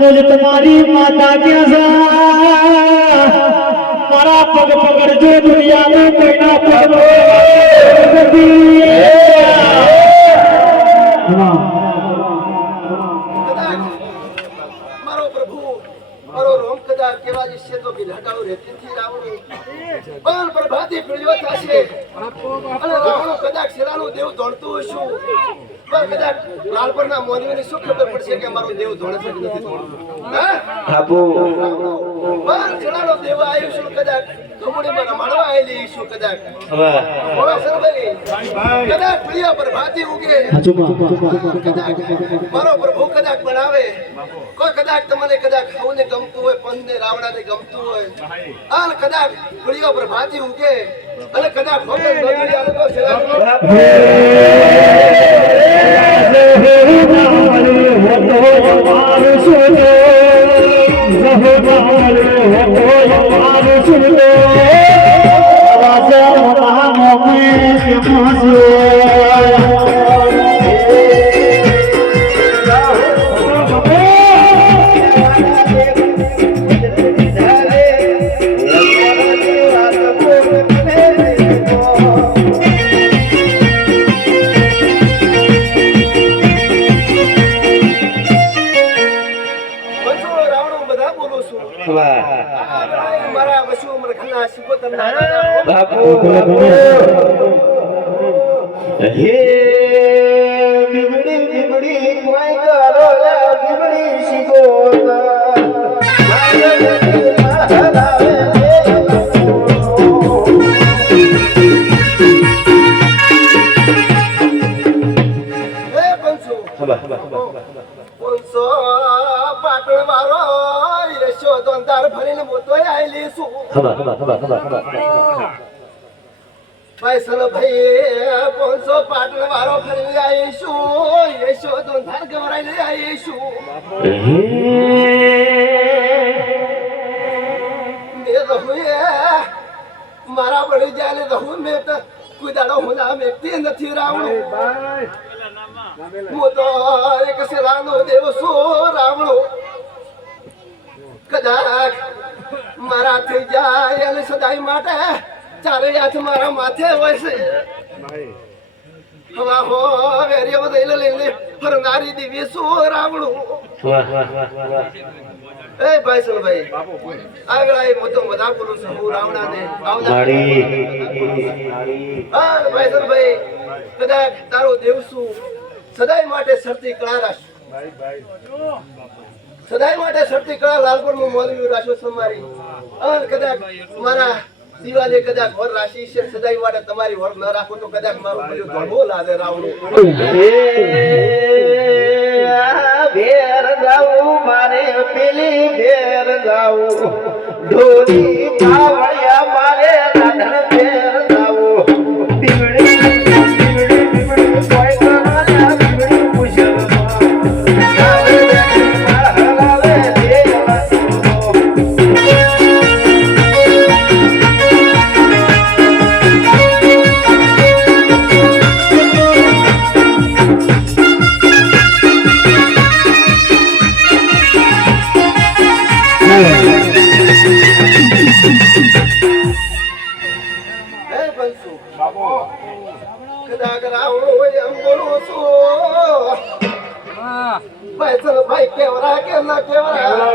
मनोज तुम्हारी माता क्या सा मारा पग पकड़ जो दुनिया में कोई ना पग मारो प्रभु मारो रोम कदा केवा जिसे तो भी हटाओ रहती थी रावण પણ પ્રભાતી પ્રયો થશે અને રાવણ કદાચ શિરાનું દેવ દોડતું હશું પણ કદાચ લાલપરના મોનવીને શું ખબર પડશે કે મારો દેવ દોડે છે કે નથી દોડતો હા બાપુ પણ શિરાનો દેવ આવ્યો શું કદાચ ધમણીમાં રમાડવા આવેલી શું કદાચ કદાચ પ્રિય પ્રભાતી ઉગે મારો પ્રભુ કદાચ બનાવે કોઈ કદાચ તમને કદાચ ખાવને ગમતું હોય પંદને રાવણાને ગમતું હોય અને કદાચ પ્રિય પ્રભાતી ઉગે અને કદાચ હોટલ નગરી આવે તો મારા વસુ ઉમર ખના શીખો તમને બાપુ હે બીબડી બીબડી કોઈ કરો બીબડી શીખો પાટણ વાળો યશોદંતાર ભરીને મોતો આવેલી છું ભાઈ સર ભાઈ 500 પાટણ વાળો ફરી આવીશું યશોદંતાર ગવરાઈને આવીશું મે રહુએ મારા બળી જાને રહું મે તો કોઈ દાડો હોના મેકતી નથી રાવણો હું તો એક શિરાનો દેવ છું રાવણો કદાચ મારા થઈ જાય અને સદાય માટે ચારે હાથ મારા માથે હોય છે હવા હો વેરિયો દઈને લઈને ફરનારી દેવી શું રાવણું એ ભાઈ સલભાઈ આગળ આવી હું તો બધા બોલું છું હું રાવણાને હા ભાઈ સલભાઈ કદાચ તારો દેવ શું સદાય માટે શરતી કળા રાખ સદાય માટે શરતી કળા લાલપુરમાં મોલવી રાશો સમારી અને કદાચ મારા દીવાને કદાચ વર રાશિ છે સદાય માટે તમારી વર ન રાખો તો કદાચ મારું બધું ધર્મો લાગે રાવણું ભેર જાવું મારે પેલી ભેર જાવું ઢોલી પાવળિયા મારે રાધણ ભેર જાવું બીવડી બીવડી બીવડી કોઈ કરાયા બીવડી પૂછો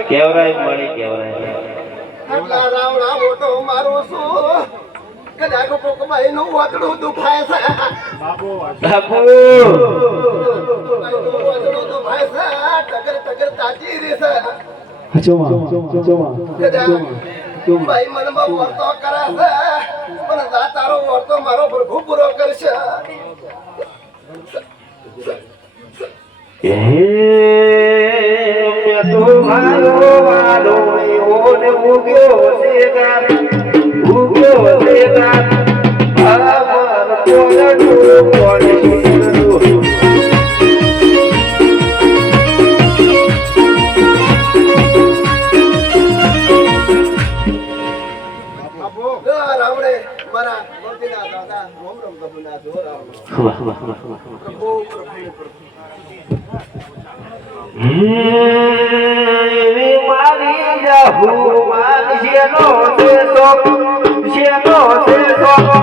કેવરાય મળી કેવરાય આટલા રાવણા મોટો મારું છું કદાચ કોકબાઈ નું વાતડું દુખાય છે બાપુ વાતડું દુખાય છે ટગર ટગર તાજી રે છે ભાઈ મનમાં વર્તો કરે છે પણ તારો વર્તો મારો પ્રભુ પૂરો કરશે तुम्हारो वालो ओने उग्यो सेगा भगवान कोडू कोडू રાવણે મારા મોતીના દાદા રોમ રોમ પ્રભુના જો રાવણ પ્રભુ શેનો છે શોખ